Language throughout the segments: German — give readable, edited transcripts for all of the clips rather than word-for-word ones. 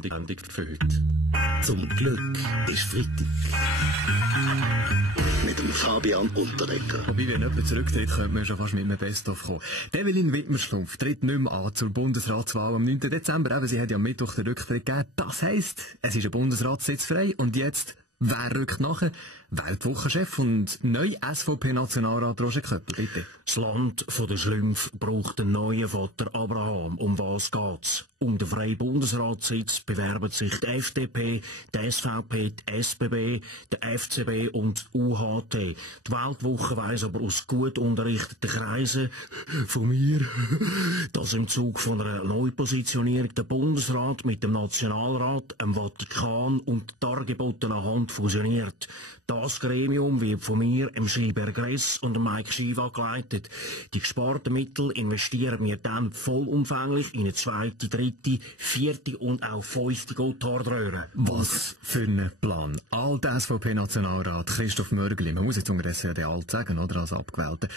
Sendung für heute. Zum Glück ist Freitag. Mit dem Fabian Unterdecker. Wobei, wenn jemand zurücktritt, könnte man schon fast mit einem Best-of kommen. Develin Wittmerschlumpf tritt nicht mehr an zur Bundesratswahl am 9. Dezember. Eben, sie hat ja am Mittwoch den Rücktritt gegeben. Das heisst, es ist ein Bundesratssitz frei und jetzt... Wer rückt nachher? Weltwochenchef und neu SVP-Nationalrat Roger Köppel, bitte. Das Land von der Schlümpf braucht einen neuen Vater Abraham. Um was geht's? Um den freien Bundesratssitz bewerben sich die FDP, die SVP, die SBB, der FCB und die UHT. Die Weltwoche weiss aber aus gut unterrichteten Kreisen von mir, dass im Zug von einer Neupositionierung der Bundesrat mit dem Nationalrat, dem Vatikan und der dargebotenen Hand fusioniert. Das Gremium wird von mir, dem Gilbert Gress und dem Mike Schiva geleitet. Die gesparten Mittel investieren wir dann vollumfänglich in eine zweite, dritte, vierte und auch fünfte Gotthardröhre. Was für ein Plan. Alter SVP-Nationalrat Christoph Mörgeli. Man muss jetzt unterdessen ja den alt sagen, oder? Als Abgewählter.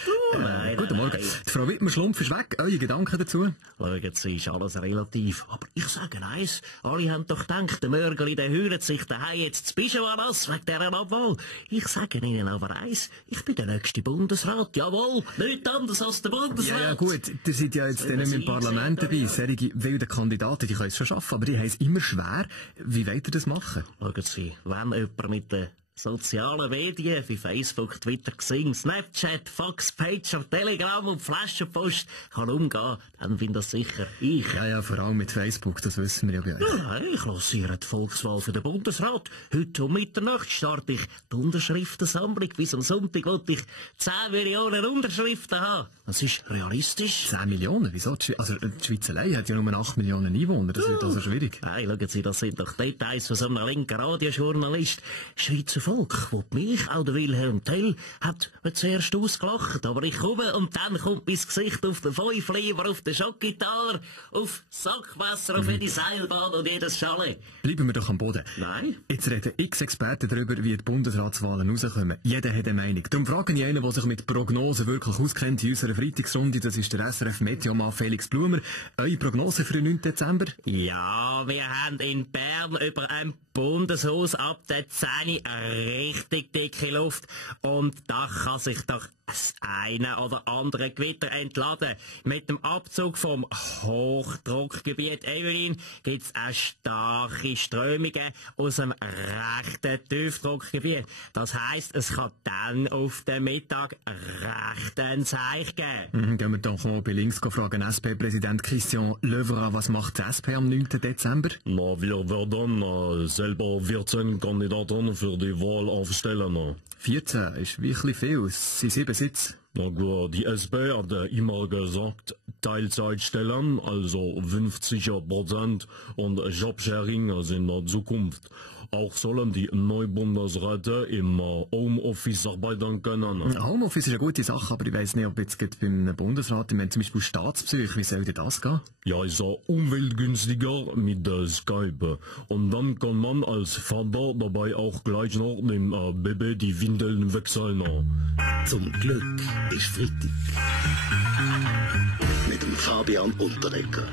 Guten Morgen. Die Frau Wittmer-Schlumpf ist weg. Eure Gedanken dazu? Schauen Sie, ist alles relativ. Aber ich sage eins, alle haben doch gedacht, der Mörgeli, der hört sich daheim jetzt zu Bischewarass wegen dieser Abwahl. Ich sage Ihnen aber eins, ich bin der nächste Bundesrat. Jawohl, nicht anders als der Bundesrat. Ja, gut, ihr seid ja jetzt nicht mehr im Parlament dabei. Solche wilden Kandidaten, die können es schon schaffen, aber die haben es immer schwer. Wie wollt ihr das machen? Schauen Sie, wenn jemand mit den sozialen Medien wie Facebook, Twitter, Xing, Snapchat, Fox, Pager, Telegram und Flaschenpost kann umgehen, dann bin das sicher ich. Ja, vor allem mit Facebook, das wissen wir ja gleich. Ja, ich lanciere die Volkswahl für den Bundesrat. Heute um Mitternacht starte ich die Unterschriftensammlung. Bis am Sonntag wollte ich 10 Millionen Unterschriften haben. Das ist realistisch. 10 Millionen? Wieso? Also, die Schweiz allein hat ja nur 8 Millionen Einwohner. Das wird also schwierig. Nein, schauen Sie, das sind doch Details von so einem linken Radiojournalist. Schweizer Volk, wo mich, auch der Wilhelm Tell, hat mir zuerst ausgelacht. Aber ich komme und dann kommt mein Gesicht auf den Fünfleiber, auf den Schockgitarre, auf Sackmesser, auf jede Seilbahn und jedes Schale. Bleiben wir doch am Boden. Nein. Jetzt reden x Experten darüber, wie die Bundesratswahlen rauskommen. Jeder hat eine Meinung. Darum frage ich einen, der sich mit Prognosen wirklich auskennt in unserer Freitagsrunde. Das ist der SRF-Meteomann Felix Blumer. Eure Prognose für den 9. Dezember? Ja, wir haben in Bern über ein Bundeshaus ab der 10 richtig dicke Luft. Und da kann sich doch das eine oder andere Gewitter entladen. Mit dem Abzug vom Hochdruckgebiet Evelyn gibt's auch starke Strömungen aus dem rechten Tiefdruckgebiet. Das heisst, es kann dann auf den Mittag rechten Zeich geben. Gehen wir doch mal bei links fragen. SP-Präsident Christian Löwra, was macht die SP am 9. Dezember? Na, wir werden selber 14 Kandidaten für die Wahl aufstellen. 14 ist wirklich viel. Es sind 7 Sitze. Na gut, die SP hat immer gesagt, Teilzeitstellen, also 50% und Jobsharing sind in der Zukunft. Auch sollen die Neubundesräte im Homeoffice arbeiten können. Homeoffice ist eine gute Sache, aber ich weiss nicht, ob jetzt beim Bundesrat, ich meine zum Beispiel Staatspsych, wie soll denn das gehen? Ja, ist auch umweltgünstiger mit Skype. Und dann kann man als Vater dabei auch gleich noch dem Baby die Windeln wechseln. Zum Glück ist Freitag. Mit dem Fabian Unterdecker.